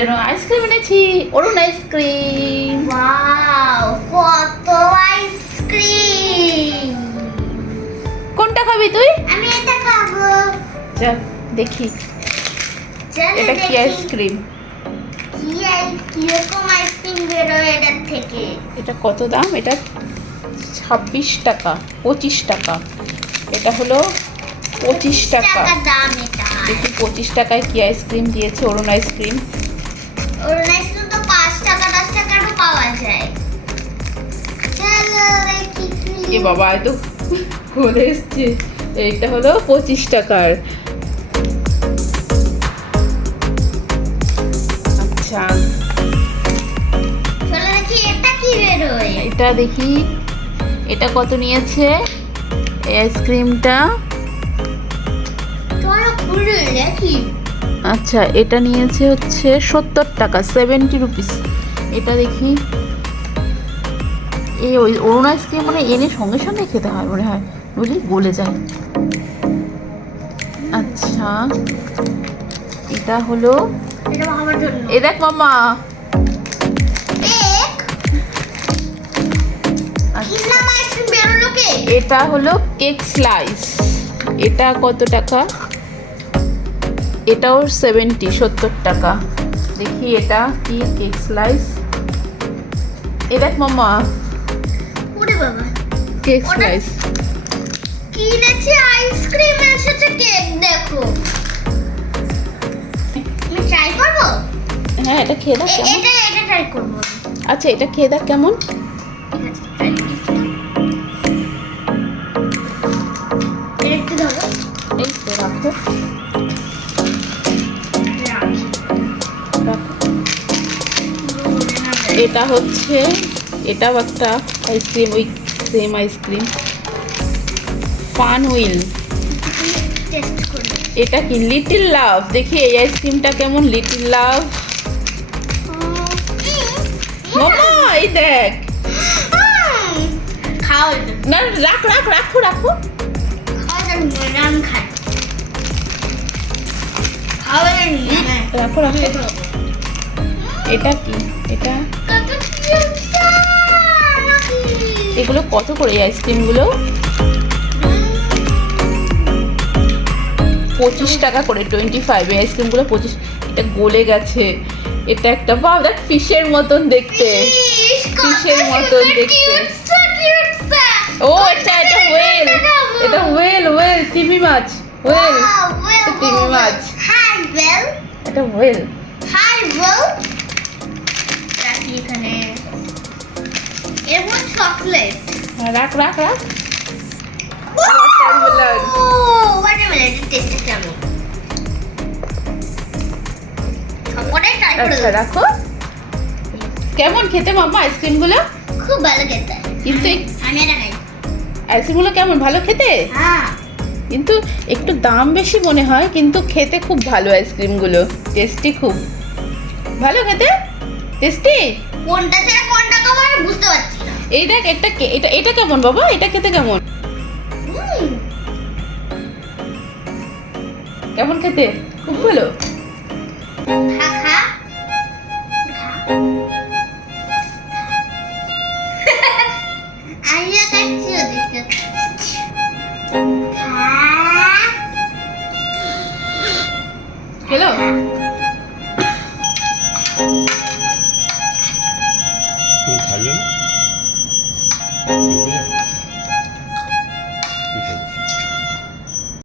জন্য আইসক্রিম এনেছি Arun ice cream wow কত আইসক্রিম কোনটা খাবি তুই? আমি এটা খাব। যা দেখি। এটা কি আইসক্রিম কি কীরকম আইসক্রিম বেরোয় এটার থেকে? এটা কত দাম? এটা ছাব্বিশ টাকা পঁচিশ টাকা। এটা হলো পঁচিশ টাকা। টাকা দাম এটা। দেখি পঁচিশ টাকায় কি আইসক্রিম দিয়েছে অরুণ আইসক্রিম ওর তো পাঁচ টাকা দশ টাকারও পাওয়া যায়। এ বাবা এত করে এসছে। এইটা হলো পঁচিশ টাকার। আচ্ছা। এটা কি দেখি। এটা কত নিয়েছে? আইসক্রিমটা। চলো খুলে দেখি আচ্ছা এটা নিয়েছে হচ্ছে সত্তর টাকা সেভেন্টি রুপিস এটা দেখি। এই ওই অরুণ আইসক্রিম মানে এনে সঙ্গে সঙ্গে খেতে হয় মনে হয় বুঝলি গলে যায়। আচ্ছা এটা হলো এ দেখ মামা আচ্ছা, এটা হলো কেক স্লাইস। এটা কত টাকা? এটাও সেভেন্টি সত্তর টাকা। দেখি এটা কি কেক স্লাইস এ দেখ মামা ওরে বাবা। কেক স্লাইস কি আইসক্রিম এসেছে কেক দেখো। আমি ট্রাই করব? হ্যাঁ এটা খেয়ে দেখ কেমন। এটা এটা ট্রাই করব। আচ্ছা এটা খেয়ে দেখ কেমন। এই তো রাখি। এটা হচ্ছে এটাও একটা আইসক্রিম ওই সেম আইসক্রিম ফান উইল এটা কি? লিটিল লাভ দেখি এই আইসক্রিমটা কেমন? লিটিল লাভ মামা এই দেখ। খাও না রাখ রাখ। রাখো রাখো। এটা কি? এটা এগুলো কত করে আইসক্রিমগুলো? পঁচিশ টাকা করে টোয়েন্টি ফাইভ আইসক্রিমগুলো পঁচিশ এটা গলে গেছে। এটা একটা বাহ দেখ ফিশের মতন দেখতে। কিসের মতন দেখতে? ও এটা এটা ওয়েল এটা ওয়েল ওয়েল তিমি মাছ ওয়েল তিমি মাছ. এটা ওয়েল Will. রাখি এখানে। এরপর চকলেট রাখ রাখ রাখ Watermelon. ও টেস্টটা কেমন সবকটাই ট্রাই করে আচ্ছা রাখো। কেমন খেতে মাম্মা আইসক্রিমগুলো খুব ভালো খেতে। কিন্তু আমি খাই। আইসক্রিমগুলো কেমন ভালো খেতে? হ্যাঁ। কিন্তু একটু দাম বেশি মনে হয় কিন্তু খেতে খুব ভালো আইসক্রিমগুলো টেস্টি খুব। ভালো খেতে? টেস্টি কোনটা ছেড়ে কোনটা খাব আমি বুঝতে পারছি এই দেখ, একটা কে- এটা এটা কেমন বাবা? এটা খেতে কেমন? কেমন খেতে? খুব ভালো। খা খা আমি খাচ্ছি ওদিকে খা খেলো তুমি খাইও না